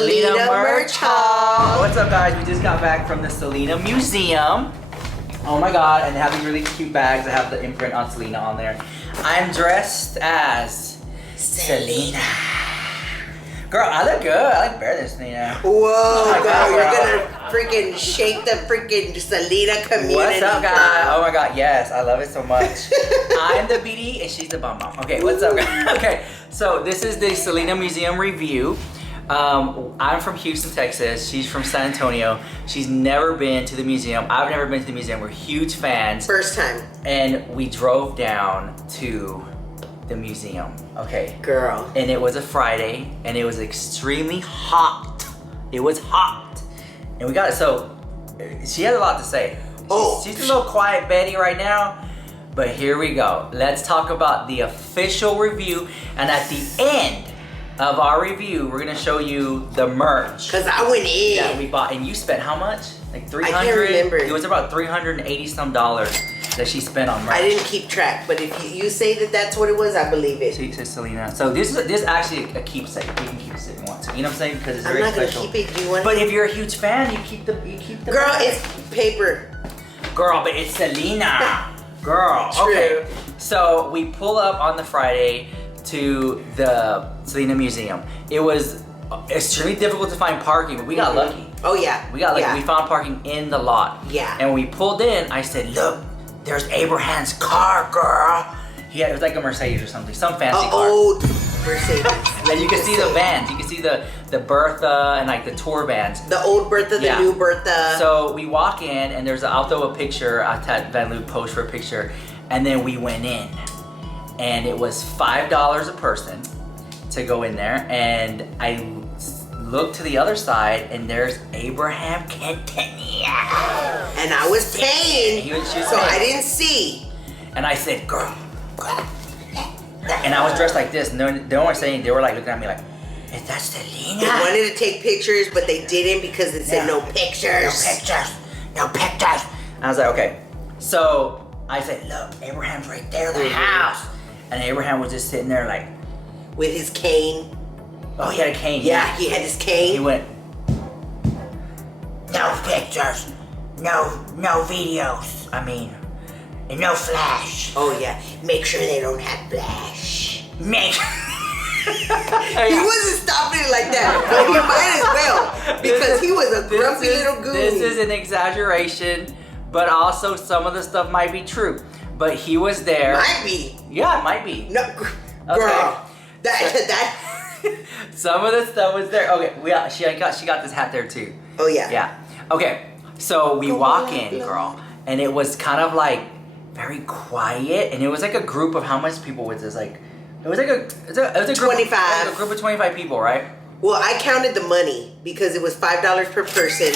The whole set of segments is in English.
Selena merch haul. What's up, guys? We just got back from the Selena Museum. Oh my god, and they have these really cute bags that have the imprint on Selena on there. I'm dressed as Selena. Girl, I look good. I look better than Selena. Whoa, oh girl, you're gonna freaking shake the freaking Selena community. What's up, guys? Oh my god, yes, I love it so much. I'm the BD and she's the bum bum. Okay, what's up, guys? Okay, so this is the Selena Museum review. I'm from Houston, Texas. She's from San Antonio. She's never been to the museum. I've never been to the museum. We're huge fans. First time. And we drove down to the museum. Okay. Girl. And it was a Friday and it was extremely hot. It was hot. And we got it. So she has a lot to say. She's a little quiet Betty right now. But here we go. Let's talk about the official review. And at the end of our review, we're gonna show you the merch. Cause I went in. Yeah, we bought, and you spent how much? Like 300? I can't remember. It was about $380 some that she spent on merch. I didn't keep track, but if you say that that's what it was, I believe it. She says Selena. So this is actually a keepsake. You can keep it if you want to. You know what I'm saying? Because it's very special. I'm not gonna keep it. Do you want? But if you're a huge fan, you keep the. Girl, bag. it's paper. Girl, but it's Selena. Girl. True. Okay. So we pull up on the Friday to the Selena Museum. It was extremely difficult to find parking, but we got lucky. Oh yeah. We got lucky. Yeah. We found parking in the lot. Yeah. And when we pulled in, I said, look, there's Abraham's car, girl. It was like a Mercedes or something, some fancy car. Old Mercedes. And you can see the vans. You can see the Bertha and like the tour vans. The old Bertha, the new Bertha. So we walk in and I'll throw a picture, I'll have Van Loo post for a picture. And then we went in. And it was $5 a person to go in there. And I looked to the other side and there's Abraham Quintanilla. And I was paying, so I didn't see. And I said, girl. And I was dressed like this. No one was saying, they were like looking at me like, is that Selena? They wanted to take pictures, but they didn't because it said no pictures. No pictures. No pictures. And I was like, okay. So I said, look, Abraham's right there, the house. And Abraham was just sitting there like, with his cane. Oh, he had a cane. Yeah, he had his cane. He went, no pictures, no videos. I mean, and no flash. Oh yeah, make sure they don't have flash. Make. He wasn't stopping it like that, but he might as well because he was a grumpy little goon. This is an exaggeration, but also some of the stuff might be true. But he was there. Might be. Yeah, it might be. No, girl. That. Some of the stuff was there. Okay, she got this hat there too. Oh yeah. Yeah. Okay, so we walk in, girl, and it was kind of like very quiet, and it was like a group of how much people was this? Like, it was a group 25. Like a group of 25 people, right? Well, I counted the money because it was $5 per person,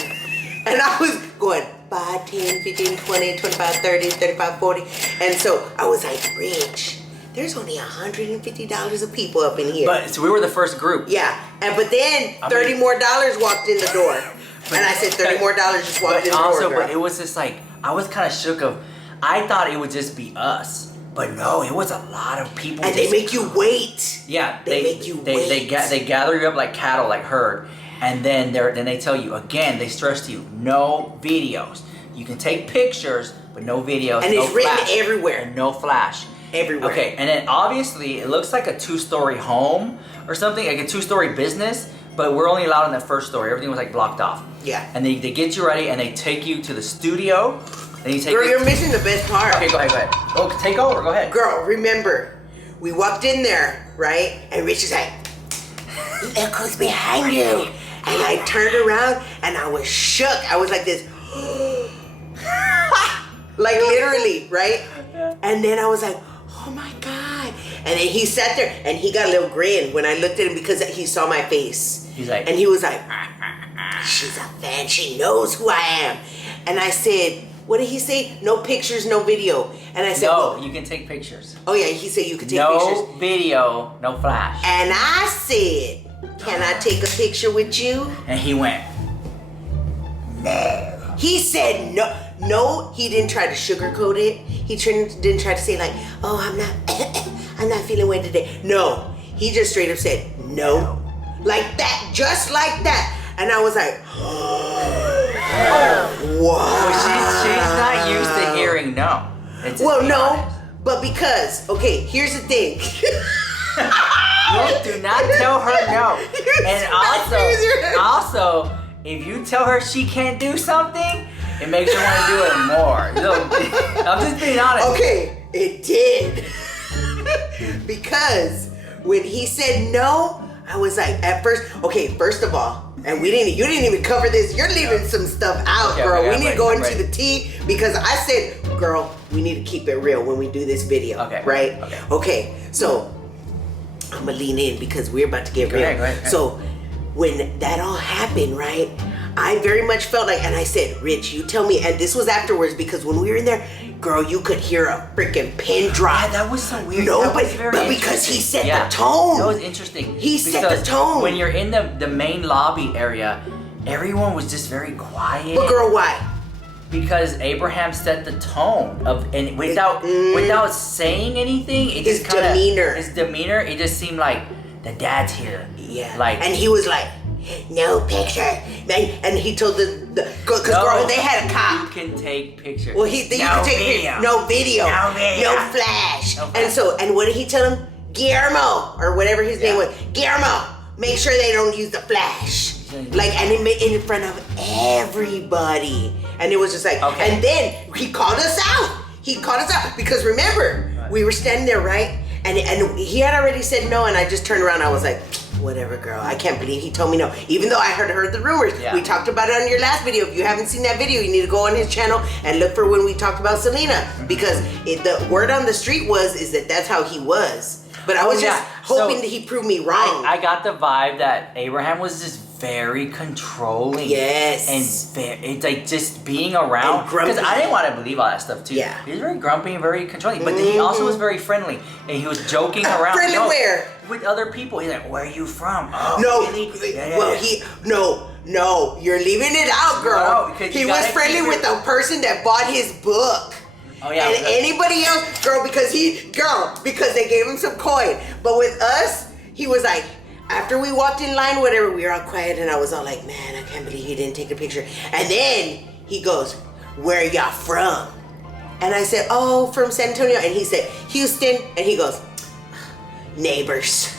and I was going 5, 10, 15, 20, 25, 30, 35, 40, and so I was like, Rich, there's only $150 of people up in here. But so we were the first group. Yeah, but then $30 more walked in the door, and I said $30 more just walked in the door. But it was just like I was kind of shook of. I thought it would just be us, but no, it was a lot of people. And they make you wait. Yeah, they make you wait. They gather you up like cattle, like herd, and then they tell you again. They stress to you, no videos. You can take pictures, but no videos. And no it's written flash, everywhere. And no flash. Everywhere. Okay, and then obviously it looks like a 2-story home or something, like a 2-story business, but we're only allowed in the first story. Everything was like blocked off. Yeah. And they get you ready and they take you to the studio. And you take Girl, you're missing the best part. Okay, go ahead. Oh, take over, go ahead. Girl, remember, we walked in there, right? And Rich is like, look who's behind you. And I turned around and I was shook. I was like this. Like literally, right? And then I was like, oh my God. And then he sat there and he got a little grin when I looked at him because he saw my face. He's like, and he was like, she's a fan. She knows who I am. And I said, what did he say? No pictures, no video. And I said, no, you can take pictures. Oh yeah, he said you could take pictures. No video, no flash. And I said, can I take a picture with you? And he went, no. He said no. No, he didn't try to sugarcoat it. He didn't try to say like, oh, I'm not feeling well today. No, he just straight up said, no. like that, just like that. And I was like, wow. Well, she's not used to hearing no. Well, no, but because, okay, here's the thing. You do not tell her no. And also, if you tell her she can't do something, it makes her want to do it more. I'm just being honest. Okay, it did. Because when he said no, I was like, at first, okay, first of all, and you didn't even cover this. You're leaving some stuff out, okay, girl. Okay, we need to go into the tea because I said, girl, we need to keep it real when we do this video. Okay. Right? Okay. So I'm gonna lean in because we're about to get real. Go ahead. So when that all happened, right? I very much felt like, and I said, Rich, you tell me, and this was afterwards because when we were in there, girl, you could hear a freaking pin drop. Yeah, that was so weird. No, that but, was very but because he set the tone. That was interesting. He set the tone. When you're in the main lobby area, everyone was just very quiet. But girl, why? Because Abraham set the tone and without saying anything, it his just kind of demeanor. His demeanor, it just seemed like the dad's here. Yeah. Like, and he was like, no picture. And he told because girl, they had a cop. You can take pictures. Well, you can take video. No video. No flash. And what did he tell him? Guillermo, or whatever his name was. Guillermo, make sure they don't use the flash. Like, and in front of everybody. And it was just like, and then he called us out. He called us out because remember, we were standing there, right? And he had already said no, and I just turned around. I was like, whatever, girl. I can't believe he told me no. Even though I heard the rumors. Yeah. We talked about it on your last video. If you haven't seen that video, you need to go on his channel and look for when we talked about Selena. Because the word on the street is that that's how he was. But I was just hoping that he proved me wrong. I got the vibe that Abraham was just very controlling. Yes. And it's like just being around. Because I didn't want to believe all that stuff too. Yeah. He was very grumpy and very controlling. But he also was very friendly. And he was joking around. Friendly where? With other people. He's like, where are you from? Oh, no. really? Well, no, you're leaving it out, girl. No, he was friendly with the person that bought his book. Oh yeah. And anybody else, girl, because they gave him some coin. But with us, he was like, after we walked in line, whatever, we were all quiet, and I was all like, man, I can't believe he didn't take a picture. And then he goes, where y'all from? And I said, oh, from San Antonio. And he said, Houston. And he goes, neighbors.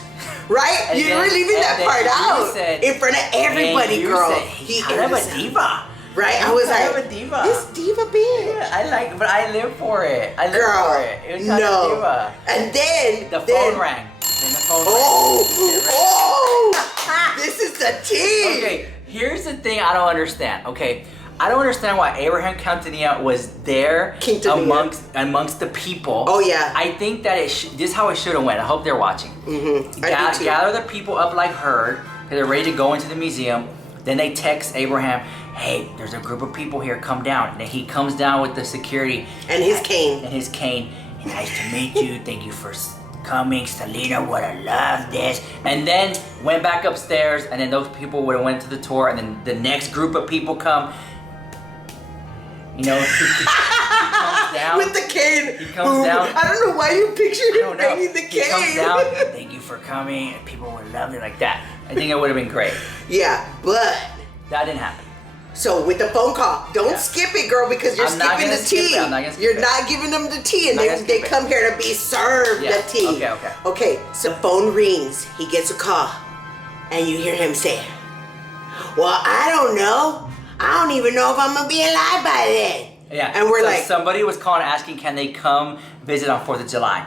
Right? You were leaving that part out in front of everybody, girl. He's kind of a diva. Right? I was like, a diva. This diva bitch. Yeah, I like it, but I live for it. It was kind of diva. And then the phone rang. This is the tea. Okay, here's the thing I don't understand. Okay, I don't understand why Abraham Quintanilla was there amongst the people. Oh yeah. I think that this is how it should have went. I hope they're watching. Mm-hmm. Gather the people up like herd. They're ready to go into the museum. Then they text Abraham, hey, there's a group of people here, come down. And he comes down with the security. And his cane. Nice to meet you. Thank you for coming. Selena would have loved this. And then went back upstairs, and then those people would have went to the tour, and then the next group of people come. You know, he comes down. With the cane. He comes down. I don't know why you pictured him banging the cane. He comes down, thank you for coming, and people would love it like that. I think it would have been great. Yeah, but that didn't happen. So with the phone call, don't skip it, girl, because you're skipping the tea. You're not giving them the tea, and they come here to be served the tea. Okay, so the phone rings. He gets a call, and you hear him say, well, I don't know. I don't even know if I'm going to be alive by then. Yeah, and we're like, somebody was calling asking, can they come visit on 4th of July?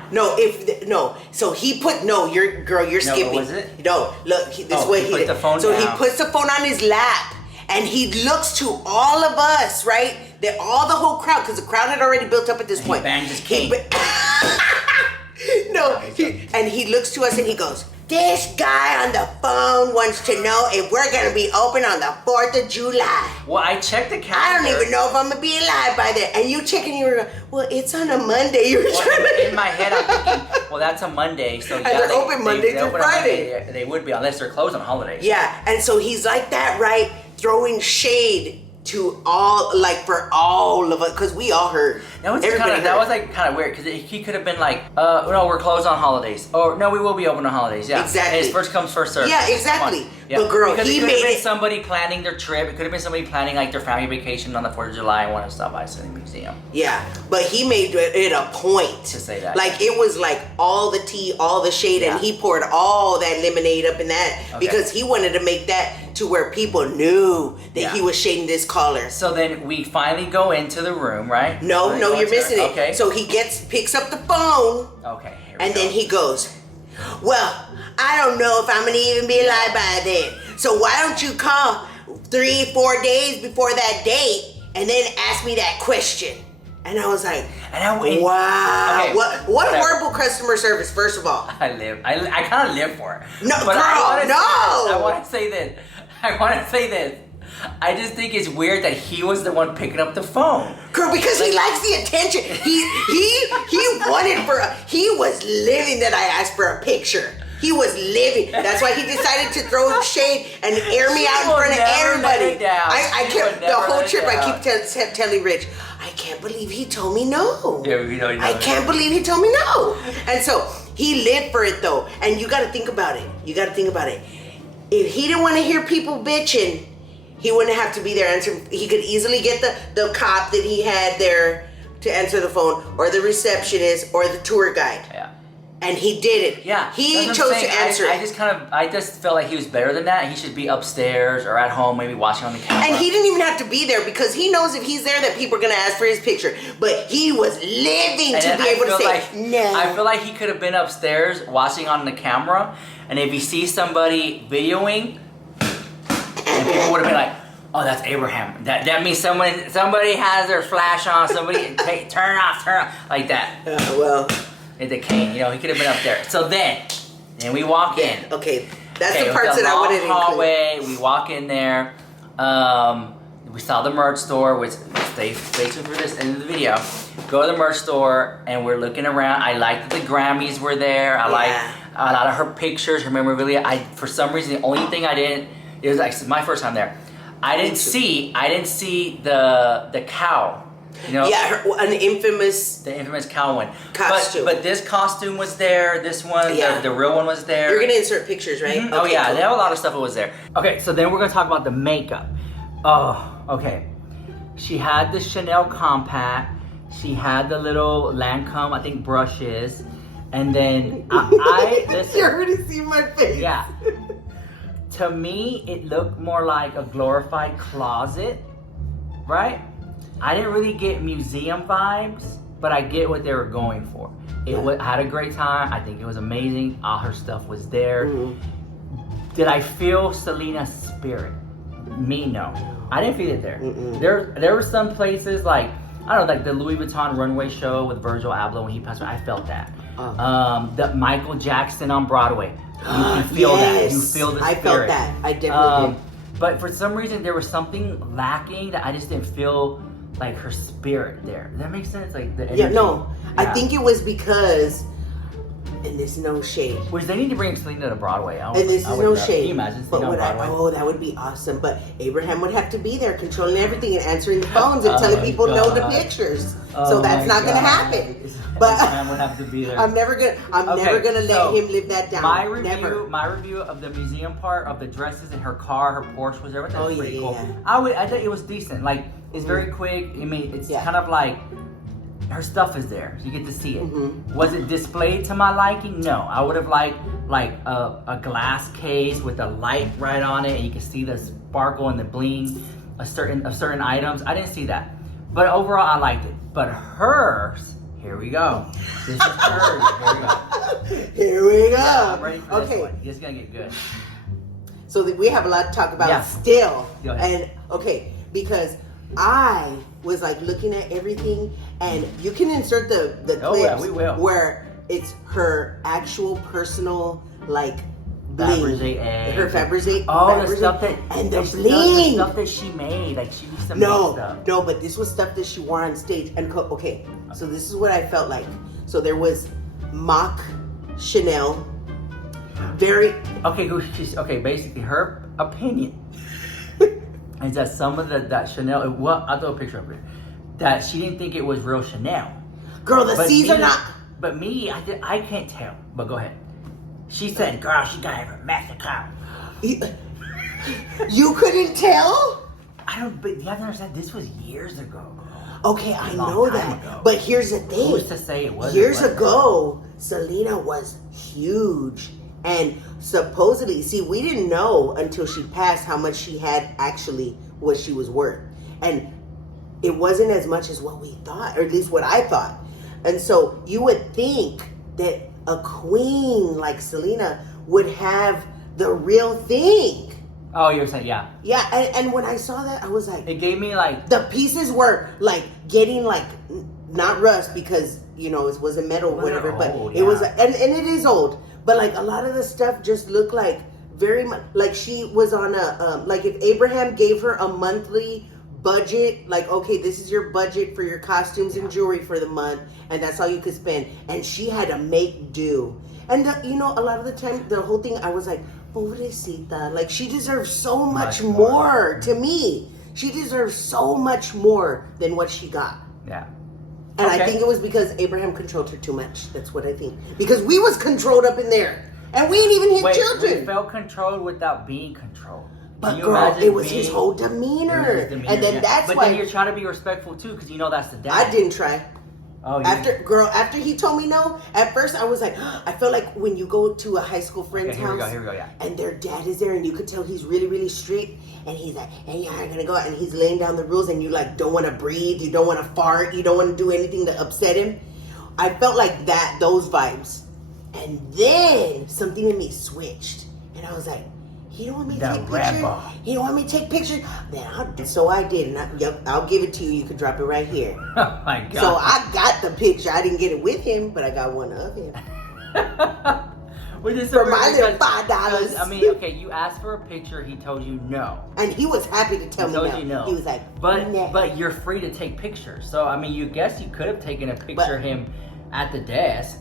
So he put you're skipping. No, was it? No, look, this way he put the phone so down. he puts the phone on his lap, and he looks to all of us, right? The whole crowd, because the crowd had already built up at this point. He banged his cane. And he looks to us and he goes, this guy on the phone wants to know if we're going to be open on the 4th of July. Well, I checked the calendar. I don't even know if I'm going to be alive by then. And you check and you were, well, it's on a Monday. In my head, I'm thinking, well, that's a Monday. So yeah, they're open Monday through Friday. They would be, unless they're closed on holidays. Yeah, and so he's like that, right? Throwing shade to all, like for all of us, because we all heard. That was kind of weird because he could have been like, no, we're closed on holidays, or no, we will be open on holidays. Yeah, exactly. And it's first comes first served. Yeah, exactly. Yeah. But girl, because he it could made have been it. somebody planning their trip. It could have been somebody planning like their family vacation on the 4th of July and wanted to stop by the museum. Yeah, but he made it a point to say that. Like it was like all the tea, all the shade, and he poured all that lemonade up in that because he wanted to make that to where people knew that he was shading this caller. So then we finally go into the room, right? No, you're missing it. Okay. So he picks up the phone. Okay. And then he goes, well, I don't know if I'm gonna even be alive by then. So why don't you come 3-4 days before that date and then ask me that question? And I was like, wow, okay, what horrible customer service, first of all. I kind of live for it. No, but girl, I want to say this. I just think it's weird that he was the one picking up the phone. Girl, because he likes the attention. He was living that I asked for a picture. He was living. That's why he decided to throw shade and air me out in front of everybody. I kept the whole trip. I keep telling Rich, I can't believe he told me no. Yeah, I can't believe he told me no. And so he lived for it though. And you got to think about it. If he didn't want to hear people bitching, he wouldn't have to be there answering. He could easily get the cop that he had there to answer the phone, or the receptionist, or the tour guide. Yeah. And he did it. Yeah. He chose to answer it. I just felt like he was better than that. He should be upstairs or at home, maybe watching on the camera. And he didn't even have to be there because he knows if he's there that people are going to ask for his picture. But he was living to be able to say, no. I feel like he could have been upstairs watching on the camera, and if he sees somebody videoing, and people would have been like, oh, that's Abraham. That means somebody has their flash on. Somebody turn off, like that. Well, at the cane, he could have been up there. So then we walk in. Okay, that's the parts that I wanted to include. Hallway. We walk in there. We saw the merch store, which stay tuned for this end of the video. Go to the merch store, and we're looking around. I liked that the Grammys were there. I liked a lot of her pictures, her memorabilia. For some reason, the only thing I didn't. It was like my first time there. I didn't see the cow. Yeah, the infamous cow one. Costume. But this costume was there. This one, the real one was there. You're gonna insert pictures, right? Mm-hmm. Okay, cool. They have a lot of stuff that was there. Okay, so then we're gonna talk about the makeup. Oh, okay. She had the Chanel compact. She had the little Lancome, I think, brushes, and then I listen. You already see my face. Yeah. To me, it looked more like a glorified closet, right? I didn't really get museum vibes, but I get what they were going for. Had a great time. I think it was amazing. All her stuff was there. Mm-hmm. Did I feel Selena's spirit? Me, no. I didn't feel it there. Mm-mm. There were some places like, I don't know, like the Louis Vuitton runway show with Virgil Abloh when he passed away. I felt that. The Michael Jackson on Broadway. You feel that. You feel the spirit. I felt that. I definitely did. But for some reason, there was something lacking that I just didn't feel like her spirit there. Does that make sense? Like the energy. I think it was because, and there's no shade. Which they need to bring Selena to Broadway. And this is no shade. Can you imagine Selena on Broadway? That would be awesome. But Abraham would have to be there controlling everything and answering the phones and telling people no to pictures. So that's not going to happen. But Abraham would have to be there. I'm never gonna let him live that down. My review of the museum part of the dresses in her car, her Porsche was everything. Was pretty cool. Yeah. I thought it was decent. Like it's very quick. I mean, it's kind of like her stuff is there. You get to see it. Mm-hmm. Was it displayed to my liking? No. I would have liked a glass case with a light right on it, and you can see the sparkle and the bling of certain items. I didn't see that, but overall I liked it. But hers. Here we go. This is hers. Here we go. Yeah, I'm ready for this one. It's gonna get good. So we have a lot to talk about still. Go ahead. And because I was like looking at everything, and you can insert the clips where it's her actual personal like bling. Fabergé egg. Her Fabergé. The stuff that and the bling. The stuff that she made, like she used to make stuff. No, but this was stuff that she wore on stage. And so this is what I felt like. So there was mock Chanel. Very okay. Basically, her opinion is that some of that Chanel, well, I'll throw a picture of it, that she didn't think it was real Chanel. Girl, the C's are not. But me, I can't tell. But go ahead. She said, girl, she got to have a Mexico. You couldn't tell? I don't, but you have to understand, this was years ago. Okay, I know that. Ago. But here's the thing. Who's to say it wasn't? Years ago, Selena was huge. And supposedly, see, we didn't know until she passed how much she had actually, what she was worth. And it wasn't as much as what we thought, or at least what I thought. And so you would think that a queen like Selena would have the real thing. Oh, you're saying, yeah. Yeah, and when I saw that, I was like... It gave me like... The pieces were like getting like, not rust because, you know, it wasn't metal or whatever, but old, it was, and it is old. But like a lot of the stuff just looked like very much, like she was on a, like if Abraham gave her a monthly budget, like, okay, this is your budget for your costumes and jewelry for the month, and that's all you could spend. And she had to make do. And, you know, a lot of the time, the whole thing, I was like, pobrecita, like she deserves so much more to me. She deserves so much more than what she got. Yeah. And I think it was because Abraham controlled her too much. That's what I think. Because we was controlled up in there. And we ain't even his children. We felt controlled without being controlled. But girl, it was his whole demeanor. And then that's why... But then you're trying to be respectful too, because you know that's the dad. I didn't try. Oh, After he told me no, at first I was like, I felt like when you go to a high school friend's house, here we go, yeah. And their dad is there, and you could tell he's really, really strict, and he's like, hey, you're not gonna go out, and he's laying down the rules, and you like don't want to breathe, you don't want to fart, you don't want to do anything to upset him. I felt like that, those vibes, and then something in me switched, and I was like, he don't want me to take pictures. He don't want me to take pictures. So I did, and I'll give it to you. You can drop it right here. Oh my God! So I got the picture. I didn't get it with him, but I got one of him. For my little $5. I mean, okay, you asked for a picture. He told you no, and he was happy to tell me no. He was like, but you're free to take pictures. So I mean, you could have taken a picture of him at the desk.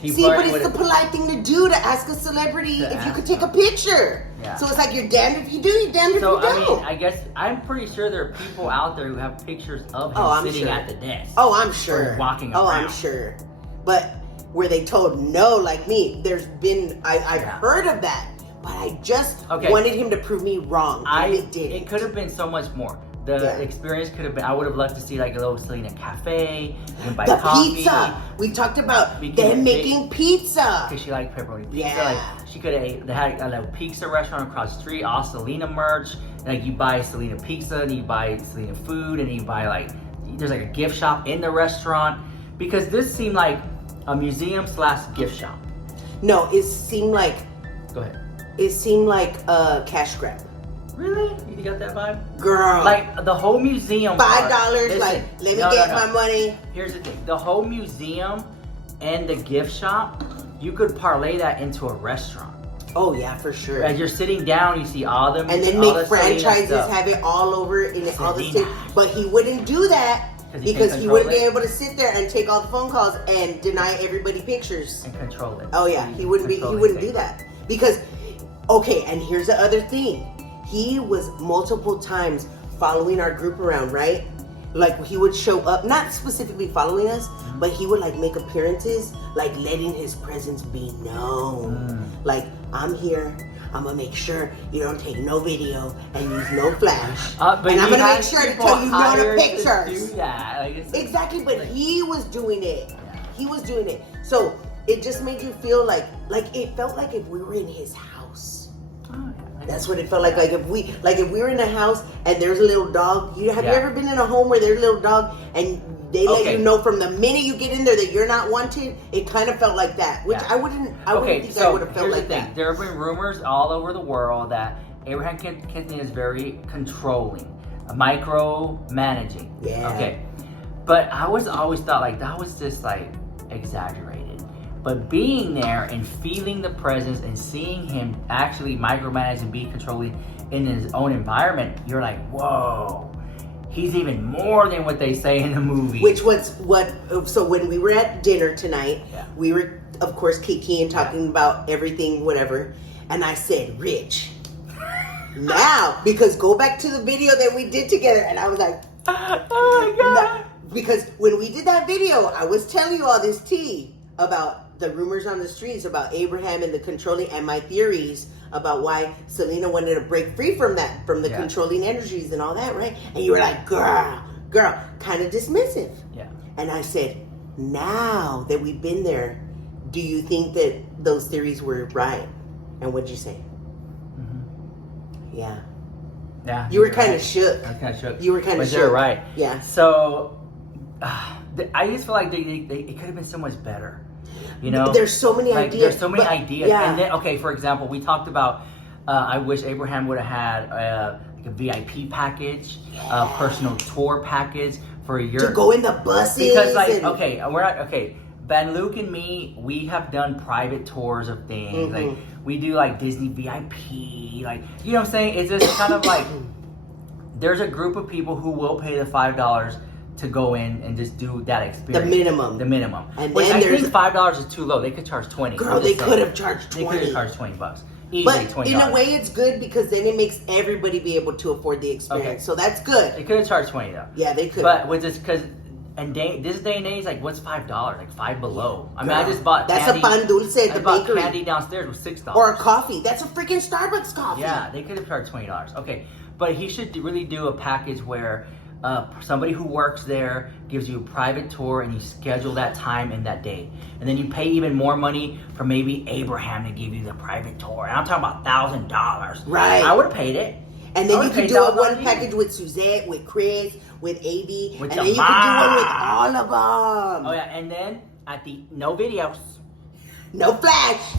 But it's the polite thing to do to ask a celebrity if you could take a picture. Yeah. So it's like you're damned if you do, you're damned if you don't. So I mean, I guess I'm pretty sure there are people out there who have pictures of him sitting at the desk. Oh, I'm sure. Or walking around. Oh, I'm sure. But were they told no, like me? There's been I've heard of that, but I just wanted him to prove me wrong. It could have been so much more. The experience could have been, I would have loved to see like a little Selena cafe, buy coffee. Pizza. We talked about them making pizza. Because she liked pepperoni pizza. Yeah. Like she could have, they had a little pizza restaurant across the street, all Selena merch. Like you buy Selena pizza, and you buy Selena food, and you buy like, there's like a gift shop in the restaurant. Because this seemed like a museum / gift shop. No, it seemed like. Go ahead. It seemed like a cash grab. Really? You got that vibe? Girl. Like the whole museum. $5, like, let me get my money. Here's the thing. The whole museum and the gift shop, you could parlay that into a restaurant. Oh, yeah, for sure. As you're sitting down, you see all them. And then make franchises, have it all over in all the states. But he wouldn't do that because he wouldn't be able to sit there and take all the phone calls and deny everybody pictures. And control it. Oh, yeah. He wouldn't do that. Because, okay, and here's the other thing. He was multiple times following our group around, right? Like he would show up, not specifically following us, but he would like make appearances, like letting his presence be known. Like, I'm here, I'm gonna make sure you don't take no video and use no flash. But and I'm gonna make sure to tell you no to pictures. Do that. Exactly, but he was doing it. Yeah. He was doing it. So it just made you feel like it felt like if we were in his house. That's what it felt like. Like if we were in a house and there's a little dog. Have you ever been in a home where there's a little dog and they let you know from the minute you get in there that you're not wanted? It kind of felt like that, which I wouldn't think I would have felt like that. There have been rumors all over the world that Abraham Lincoln is very controlling, micromanaging. Yeah. Okay. But I always thought like that was just like exaggerated. But being there and feeling the presence and seeing him actually micromanage and be controlling in his own environment, you're like, whoa, he's even more than what they say in the movie. Which was so when we were at dinner tonight, we were, of course, kiki and talking about everything, whatever. And I said, Rich, Now, because go back to the video that we did together, and I was like, oh my God. Because when we did that video, I was telling you all this tea about the rumors on the streets about Abraham and the controlling, and my theories about why Selena wanted to break free from that, from the controlling energies and all that, right? And you were like, girl, kind of dismissive. Yeah. And I said, now that we've been there, do you think that those theories were right? And what'd you say? Mm-hmm. Yeah. Yeah. You were kind of shook. I was kind of shook. You were kind of shook. But you're right. Yeah. So, I just feel like it could have been so much better. You know? There's so many ideas. There's so many ideas. Yeah. And then, okay, for example, we talked about, I wish Abraham would have had like a VIP package, a personal tour package for your... To go in the buses. Because, like, okay, Ben, Luke, and me, we have done private tours of things. Mm-hmm. Like, we do, like, Disney VIP. Like, you know what I'm saying? It's just kind of like, there's a group of people who will pay the $5 to go in and just do that experience. The minimum. And then I think $5 is too low. They could charge 20. Girl, they could have charged 20. They could have charged $20. But $20. in a way, it's good because then it makes everybody be able to afford the experience. Okay. So that's good. They could have charged 20 though. Yeah, they could. But with this, because this day and age, like, what's $5? Like Five Below. I mean, Girl, I just bought. That's candy. a pan dulce at I the bought bakery. candy downstairs was $6. Or a coffee. That's a freaking Starbucks coffee. Yeah, they could have charged $20. Okay, but he should really do a package where somebody who works there gives you a private tour and you schedule that time and that day. And then you pay even more money for maybe Abraham to give you the private tour. And I'm talking about $1,000. Right. I would have paid it. And then you could do a one package with Suzette, with Chris, with AB. With and the then you could do one with all of them. Oh yeah, and then at the, no videos. No flash.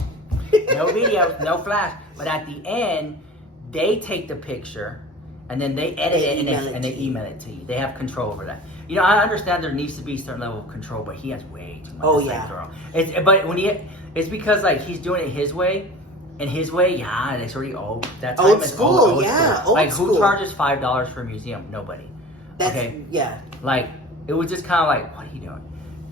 No videos, no flash. But at the end, they take the picture and then they edit it and they email it to you. They have control over that. You know, I understand there needs to be a certain level of control, but he has way too much. Oh, yeah. But when it's because, like, he's doing it his way. And his way, yeah, it's already old. That time Old is school, old yeah, school. old Like, school. who charges $5 for a museum? Nobody. Yeah. Like, it was just kind of like, what are you doing?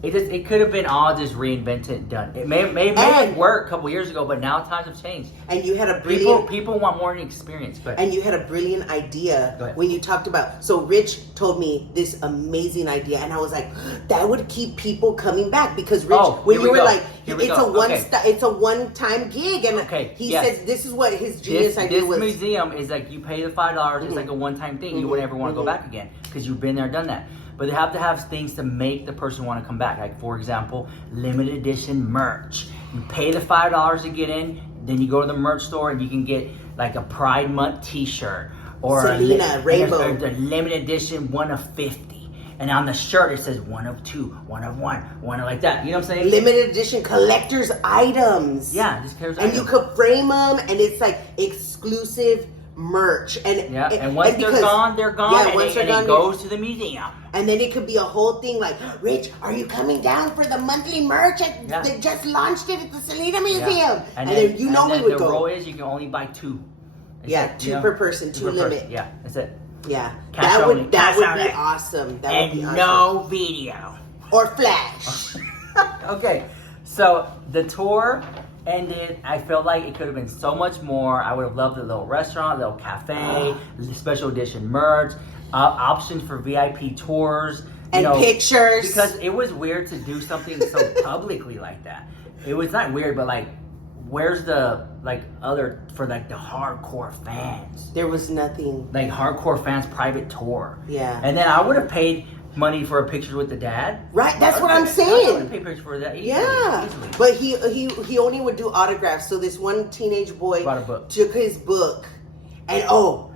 It could have been all just reinvented and done. It may have worked a couple years ago, but now times have changed. And you had a brilliant... People want more experience. But And you had a brilliant idea when you talked about... So Rich told me this amazing idea, and I was like, that would keep people coming back. Because Rich, when you were like, it's a one-time gig. And he said this is what his genius idea was. This museum is like, you pay the $5, it's like a one-time thing. You wouldn't ever want to go back again because you've been there, done that. But they have to have things to make the person want to come back. Like, for example, limited edition merch. You pay the $5 to get in, then you go to the merch store and you can get like a Pride Month t-shirt. Or Selena, Rainbow. Or the limited edition 1 of 50. And on the shirt it says 1 of 2, 1 of 1, 1 of like that. You know what I'm saying? Limited edition collector's items. Yeah, just collector's items. items. You could frame them and it's like exclusive merch. And once they're gone, they're gone. Yeah, and once it goes to the museum. And then it could be a whole thing like, Rich, are you coming down for the monthly merch? They just launched it at the Selena Museum. Yeah. And then we would go. The rule is you can only buy 2. Two per person, 2 limit. Yeah, that's it. Yeah. That would be awesome. That would be awesome. No video. Or flash. Okay, so the tour ended. I felt like it could have been so much more. I would have loved a little restaurant, a little cafe, special edition merch, options for VIP tours. And pictures. Because it was weird to do something so publicly like that. It was not weird, but like, where's the for the hardcore fans? There was nothing. Like hardcore fans private tour. Yeah. And then I would have paid money for a picture with the dad. Right, that's what I'm saying. I would have paid pictures for that easily. But he only would do autographs. So this one teenage boy took his book and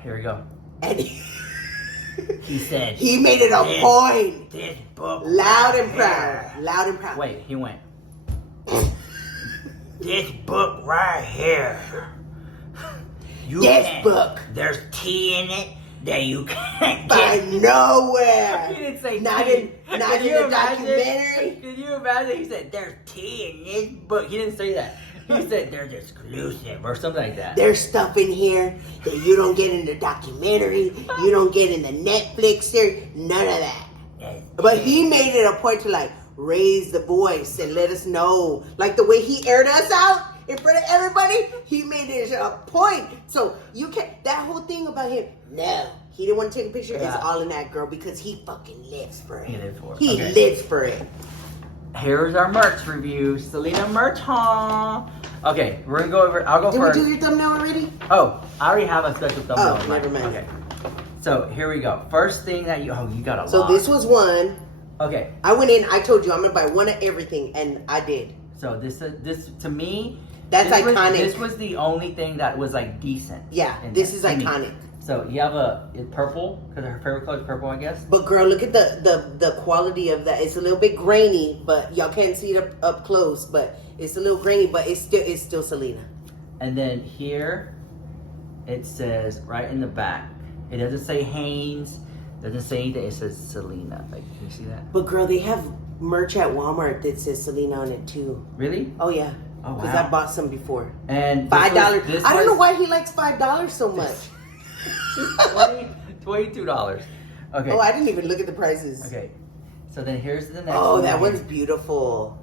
here we go. And he said he made it a point. This book loud and proud. Wait, he went. This book right here. Book. There's tea in it that you can't get nowhere. He didn't say not tea. in the documentary. Can you imagine? He said there's tea in this book. He didn't say that. He said there's exclusive or something like that. There's stuff in here that you don't get in the documentary. You don't get in the Netflix series. None of that. But he made it a point to like raise the voice and let us know. Like the way he aired us out in front of everybody. He made it a point. So you can't, that whole thing about him, no. He didn't want to take a picture. Yeah. It's all in that girl because he fucking lives for it. He lives for it. He Okay. lives for it. Here's our merch review. Selena merch haul. Okay, we're gonna go over. I'll go Did first. we do your thumbnail already? Oh, I already have a special thumbnail. Oh, in mind. never mind. Okay. So here we go. First thing that you got a lot. So this was one. Okay. I went in. I told you I'm gonna buy one of everything, and I did. So this to me. That's this iconic. This was the only thing that was like decent. Yeah, in this this is to me. iconic. So you have it's purple because her favorite color is purple, I guess. But girl, look at the quality of that. It's a little bit grainy, but y'all can't see it up close. But it's a little grainy, but it's still Selena. And then here, it says right in the back. It doesn't say Hanes. Doesn't say anything. It says Selena. Like, can you see that? But girl, they have merch at Walmart that says Selena on it too. Really? Oh yeah. Oh, Because wow. I bought some before. And $5. I don't know why he likes $5 so much. $22. Okay. Oh, I didn't even look at the prices. Okay. So then here's the next Oh, one. that right one's here. beautiful.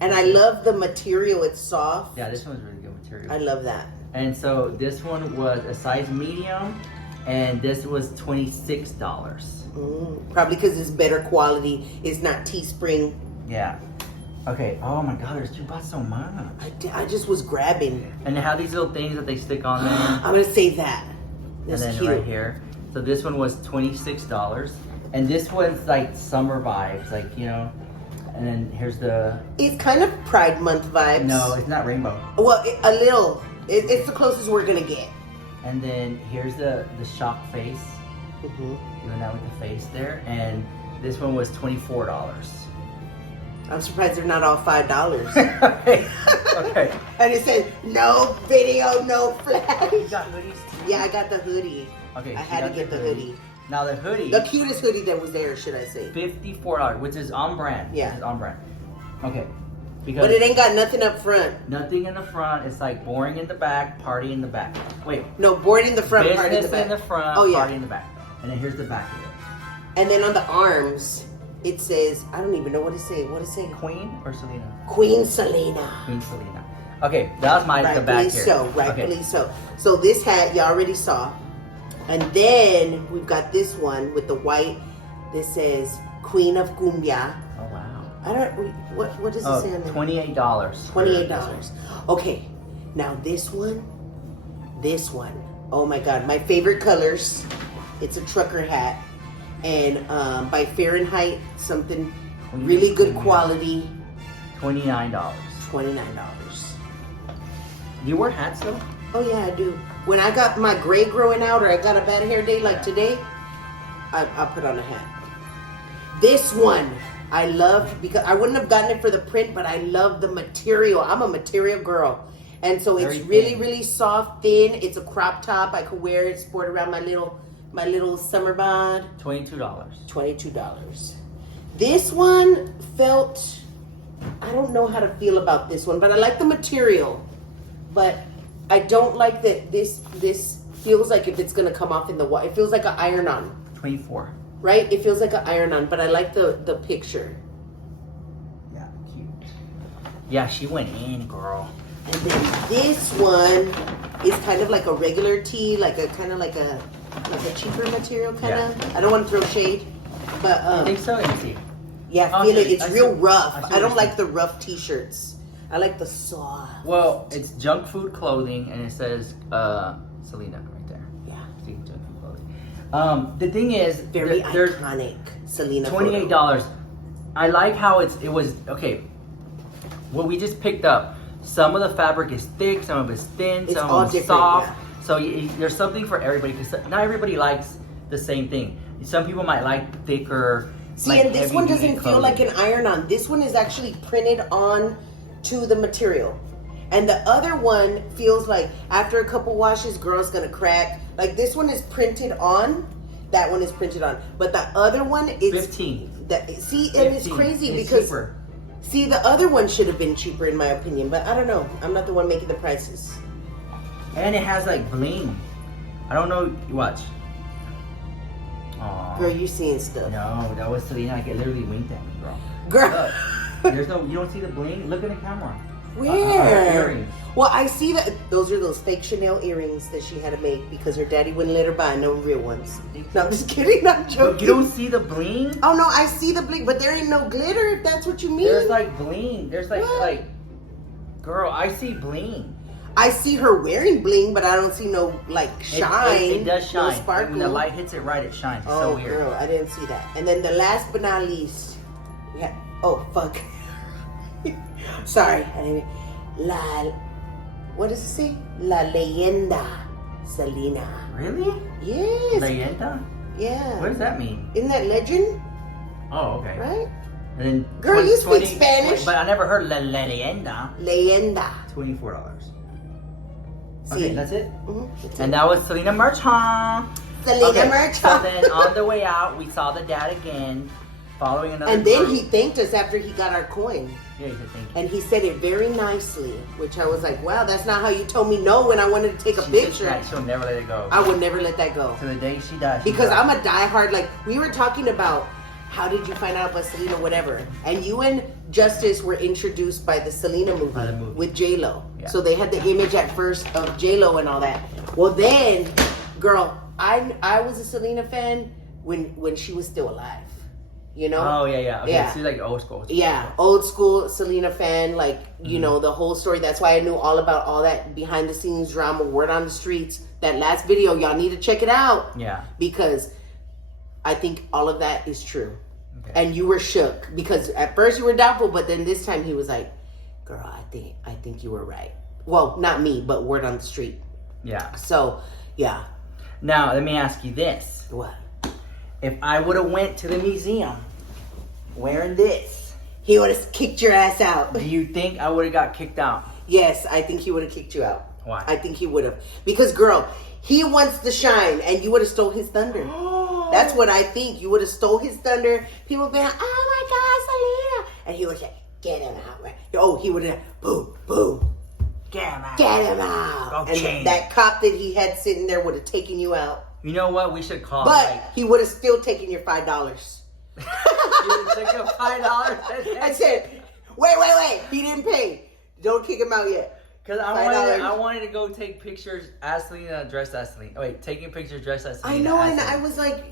And I love the material. It's soft. Yeah, this one's really good material. I love that. And so this one was a size medium, and this was $26. Probably because it's better quality. It's not Teespring. Yeah. Okay. Oh my God, you bought so much. I just was grabbing. And they have these little things that they stick on there. I'm gonna save that. That's and then cute. right here. So this one was $26, and this one's like summer vibes, like And then here's the. It's kind of Pride Month vibes. No, it's not rainbow. Well, a little. It's the closest we're gonna get. And then here's the shock face. Mm-hmm. Doing that with the face there, and this one was $24. I'm surprised they're not all $5. Okay. Okay. And it says no video, no flash. You got hoodies too? Yeah, I got the hoodie. Okay. I she had to got get the hoodie. Now the hoodie. The cutest hoodie that was there, should I say? $54, which is on brand. Yeah. Which is on brand. Okay. Because But it ain't got nothing up front. nothing in the front. It's like boring in the back, party in the back. Wait. No, board in the front, Business party in the back. in the front, Oh, yeah. party in the back. And then here's the back of it. And then on the arms, it says, I don't even know what it says. What it say? Queen or Selena? Queen Selena. Queen Selena. Okay, that was the back Rightfully here. so, rightfully Okay. so. So this hat you already saw. And then we've got this one with the white. This says Queen of Cumbia. Oh wow. I don't, what does it say on there? $28. $28. Okay, now this one. Oh my God, my favorite colors. It's a trucker hat. And by Fahrenheit, something really good quality. $29. $29. Do you wear hats though? Oh yeah, I do. When I got my gray growing out or I got a bad hair day like today, I put on a hat. This one I loved because I wouldn't have gotten it for the print, but I love the material. I'm a material girl. And so Very it's really, thin. really soft, thin. It's a crop top. I could wear it, sport around my little summer bod. $22. $22. This one felt, I don't know how to feel about this one, but I like the material. But I don't like that this feels like if it's gonna come off in the water. It feels like an iron-on, $24. right? It feels like an iron-on, but I like the picture. Yeah, cute. Yeah, she went in, girl. And then this one is kind of like a regular tee, like a cheaper material kind of. Yeah. I don't want to throw shade, but I think so. Let me see. yeah, Oh, feel I it. see- It's I real see- rough. I see I what don't you're like the rough t-shirts. I like the soft. Well, it's junk food clothing, and it says Selena right there. Yeah. See, junk food clothing. The thing is, Very there's iconic Selena. $28. I like how it was okay. What we just picked up. Some of the fabric is thick, some of it's thin, It's some all of it's different, soft. yeah. So there's something for everybody because not everybody likes the same thing. Some people might like thicker. See, like and this one heavy-duty doesn't feel like clothing. an iron-on. This one is actually printed on to the material. And the other one feels like after a couple washes, girl's gonna crack. Like this one is printed on, that one is printed on. But the other one is 15. See, and it's 15. crazy It's because cheaper. see, the other one should have been cheaper in my opinion, but I don't know. I'm not the one making the prices. And it has like bling. I don't know. Watch. Aww. Girl, you seeing stuff. No, that was Selena. Like, it literally winked at me, girl. Girl. Look, there's no. You don't see the bling. Look at the camera. Where? Earrings. Well, I see that those are those fake Chanel earrings that she had to make because her daddy wouldn't let her buy no real ones. No, I'm just kidding. I'm joking. But you don't see the bling? Oh no, I see the bling, but there ain't no glitter. If that's what you mean. There's like bling. There's like, girl, I see bling. I see her wearing bling, but I don't see no like shine. It does shine. No sparkle. When the light hits it right, it shines. It's so weird. Girl, I didn't see that. And then the last but not least, yeah. Oh fuck. Sorry, I didn't. What does it say? La leyenda, Selena. Really? Yes. Leyenda? Yeah. What does that mean? Isn't that legend? Oh, okay. Right? And then Girl, you speak Spanish. But I never heard la leyenda. Leyenda. $24. See? Okay, that's it. Mm-hmm. And that was Selena merch, huh? Selena merch. So then on the way out, we saw the dad again, following another. And then group. he thanked us after he got our coin. Yeah, he said thank you. And he said it very nicely, which I was like, wow, that's not how you told me no when I wanted to take a She picture. said she'll never let it go. I would never let that go. To the day she dies. Because I'm a diehard, like, we were talking about how did you find out about Selena, whatever. And you and Justice were introduced by the Selena movie, with J-Lo. Yeah. So they had the image at first of J-Lo and all that. Well then, girl, I was a Selena fan when she was still alive. You know? Oh, yeah. Okay, yeah. she's like old school. Yeah, old school Selena fan, like, you know, the whole story. That's why I knew all about all that behind the scenes drama, word on the streets. That last video, y'all need to check it out. Yeah. Because I think all of that is true. Okay. And you were shook because at first you were doubtful, but then this time he was like, girl, I think you were right. Well, not me, but word on the street. Yeah. So, yeah. Now, let me ask you this. What? If I would have went to the museum wearing this, he would have kicked your ass out. Do you think I would have got kicked out? Yes, I think he would have kicked you out. Why? I think he would have. Because, girl, he wants to shine, and you would have stole his thunder. That's what I think. You would have stole his thunder. People would be like, oh my God, Selena. And he would say, get him out. Right? Oh, he would have, boom, boom. Get him out. Get him out. Okay. And that cop that he had sitting there would have taken you out. You know what? We should call. But he would have still taken your $5. He would take your $5. I said, wait. He didn't pay. Don't kick him out yet. Because I wanted to go take pictures as Selena, dressed as Selena. Oh, wait, taking pictures dressed as Selena. I know, and I was like...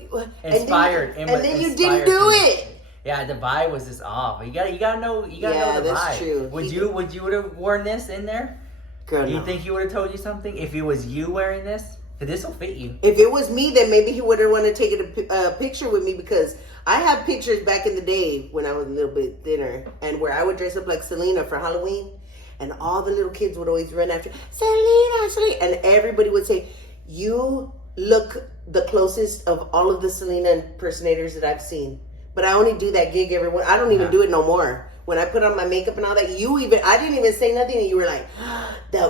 Inspired. And then you didn't do it. Yeah, the vibe was just off. You gotta know the vibe. That's true. Would you would have worn this in there? Girl, you think he would have told you something if it was you wearing this? Because this will fit you. If it was me, then maybe he would have wanted to take a picture with me because I have pictures back in the day when I was a little bit thinner and where I would dress up like Selena for Halloween and all the little kids would always run after, Selena. And everybody would say, you look the closest of all of the Selena impersonators that I've seen. But I only do that gig I don't even do it no more. When I put on my makeup and all that, I didn't even say nothing and you were like,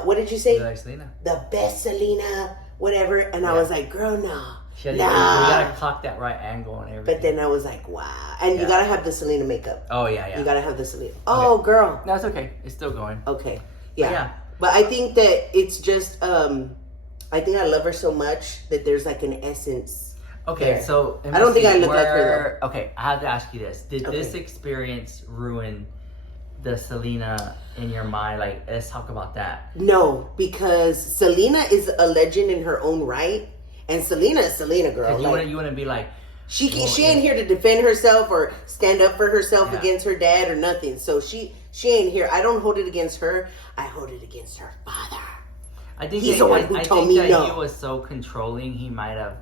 what did you say? Like Selena? The best Selena, whatever. And I was like, girl, no. You gotta clock that right angle and everything. But then I was like, wow. And you gotta have the Selena makeup. Oh, yeah. You gotta have the Selena. Oh, girl. No, it's okay. It's still going. Okay. Yeah. But I think that it's just, I think I love her so much that there's like an essence. Okay, there. so I don't think I look like her though. Okay, I have to ask you this. Did this experience ruin the Selena in your mind? Like, let's talk about that. No, because Selena is a legend in her own right. And Selena is Selena, girl. You want to be like... She ain't here to defend herself or stand up for herself against her dad or nothing. So she ain't here. I don't hold it against her. I hold it against her father. I think he's the one who told me no. He was so controlling, he might have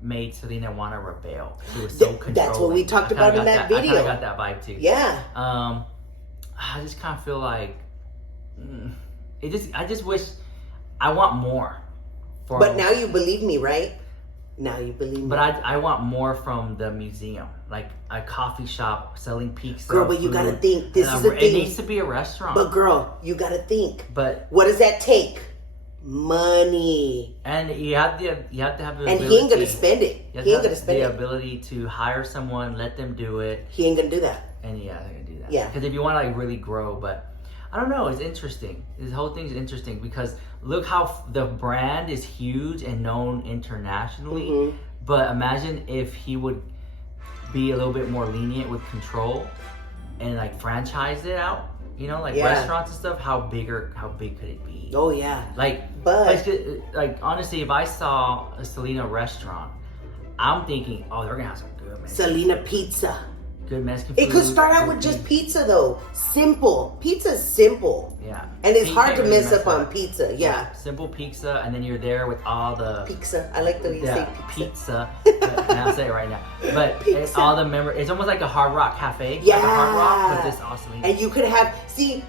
made Selena want to rebel. He was so controlling. That's what we talked about in that video. I got that vibe too. Yeah. I just kind of feel like I just wish I want more. But now you believe me, right? Now you believe me. But I want more from the museum, like a coffee shop selling pizza. Girl, but you gotta think. This is the thing. It needs to be a restaurant. But girl, you gotta think. But what does that take? Money. And you have to have the ability. And he ain't gonna spend it. He ain't gonna spend the ability to hire someone, let them do it. He ain't gonna do that. And they're gonna do that. Yeah. Because if you want to like really grow, but I don't know, it's interesting. This whole thing's interesting because look how the brand is huge and known internationally. Mm-hmm. But imagine if he would be a little bit more lenient with control and like franchise it out. You know, like Yeah. restaurants and stuff. How big could it be? Oh yeah. Like honestly, if I saw a Selena restaurant, I'm thinking, oh, they're gonna have some good Mexican Selena food. Pizza. Good Mexican It food. could start out with just pizza though. Simple. Pizza's simple. Yeah. And it's You hard can't to really mess up on pizza. Yeah. Simple pizza, and then you're there with all the Pizza. I like the way you say pizza. And I'll say it right now. But it's all the it's almost like a Hard Rock cafe. Yeah. Like a Hard Rock, but this awesome. And you could have,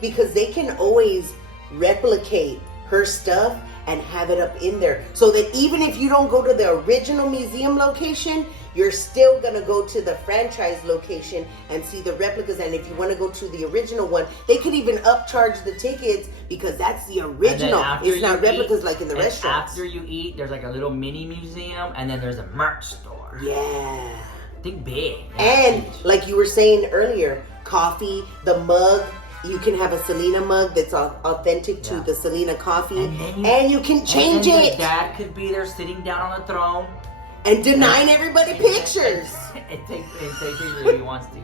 because they can always replicate her stuff and have it up in there. So that even if you don't go to the original museum location, you're still gonna go to the franchise location and see the replicas. And if you wanna go to the original one, they could even upcharge the tickets because that's the original. It's not replicas like in the restaurants. After you eat, there's like a little mini museum, and then there's a merch store. Yeah. Think big. And like you were saying earlier, coffee, the mug, you can have a Selena mug that's authentic to the Selena coffee, and you can change it. The dad could be there sitting down on the throne and denying everybody pictures. And take pictures if he wants to.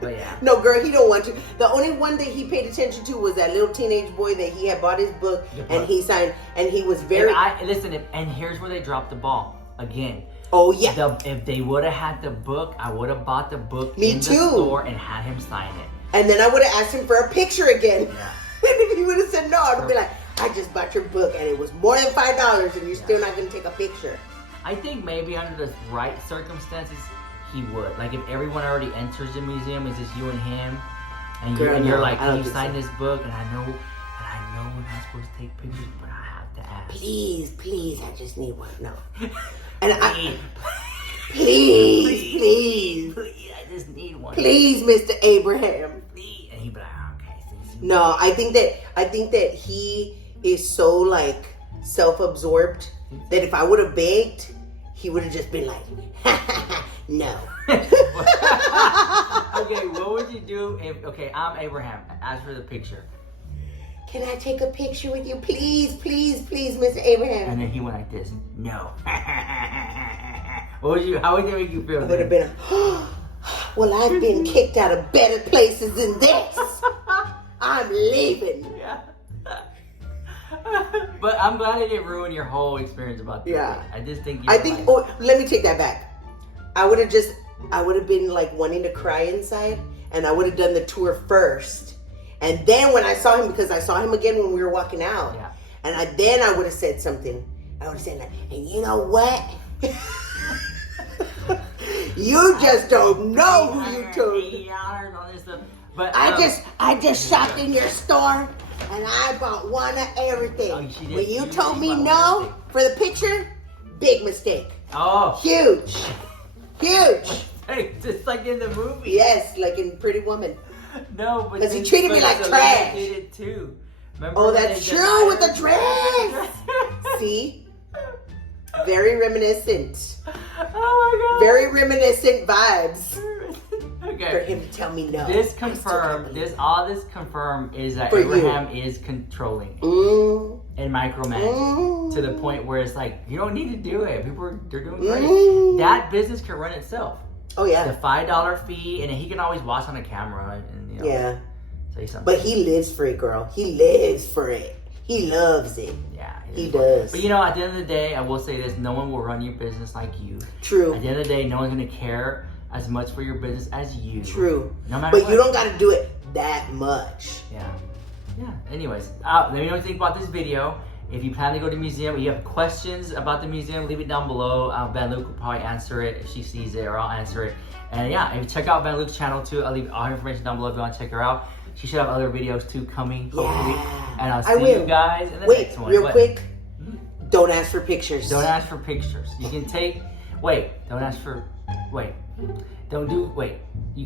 But yeah. No, girl, he don't want to. The only one that he paid attention to was that little teenage boy that he had bought his book and he signed, and he was very. And here's where they dropped the ball again. Oh yeah. If they would have had the book, I would have bought the book Me in too. the store and had him sign it. And then I would have asked him for a picture again. Yeah. And if he would have said no, I'd be like, I just bought your book and it was more than $5 and you're still not going to take a picture. I think maybe under the right circumstances, he would. Like if everyone already enters the museum, it's just you and him, and you're like, can you sign this book? And I know we're not supposed to take pictures, but I have to ask. Please, I just need one. No. And please, I just need one. Please, Mr. Abraham. Please. And he'd be like, okay. No, I think that he is so like self-absorbed that if I would have begged, he would have just been like, no. Okay, what would you do if, I'm Abraham, ask for the picture. Can I take a picture with you? Please, Mr. Abraham. And then he went like this, no. How would you make you feel? I would have been, well, I've been kicked out of better places than this. I'm leaving. Yeah. But I'm glad it didn't ruin your whole experience about this. Yeah. I just think let me take that back. I would have been like wanting to cry inside, and I would have done the tour first. And then when I saw him, because I saw him again when we were walking out, and then I would have said something. I would have said, like, and you know what? You just don't know who you told. But I just shopped in your store and I bought one of everything. When you told me no for the picture, big mistake. Oh, huge. Hey, just like in the movie. Yes, like in Pretty Woman. No, but because he treated me like trash. Did it too. Remember oh, that's true with the dress. See, very reminiscent. Oh my god. Very reminiscent vibes. Okay. For him to tell me no. All this confirmed is that Abraham is controlling and micromanaging to the point where it's like you don't need to do it. They're doing great. That business can run itself. Oh yeah. The $5 fee, and he can always watch on the camera and say something. But he lives for it, girl. He lives for it. He loves it. Yeah, he does. But at the end of the day, I will say this: no one will run your business like you. True. At the end of the day, no one's gonna care as much for your business as you. True. No matter but what. You don't got to do it that much. Yeah. Anyways, let me know what you think about this video. If you plan to go to the museum, or you have questions about the museum, leave it down below. Van Luke will probably answer it if she sees it, or I'll answer it. And if you check out Van Luke's channel too, I'll leave all her information down below if you want to check her out. She should have other videos too coming, hopefully. And I'll see you guys in the next one. Real quick, don't ask for pictures. Don't ask for pictures. You can take, you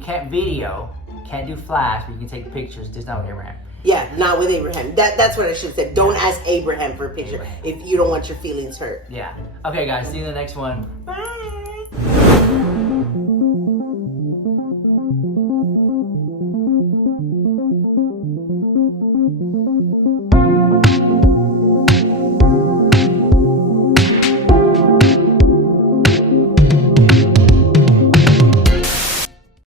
can't video, can't do flash, but you can take pictures, just not with Abraham. Yeah, not with Abraham. That's what I should have said. Don't ask Abraham for a picture if you don't want your feelings hurt. Yeah. Okay, guys, see you in the next one. Bye.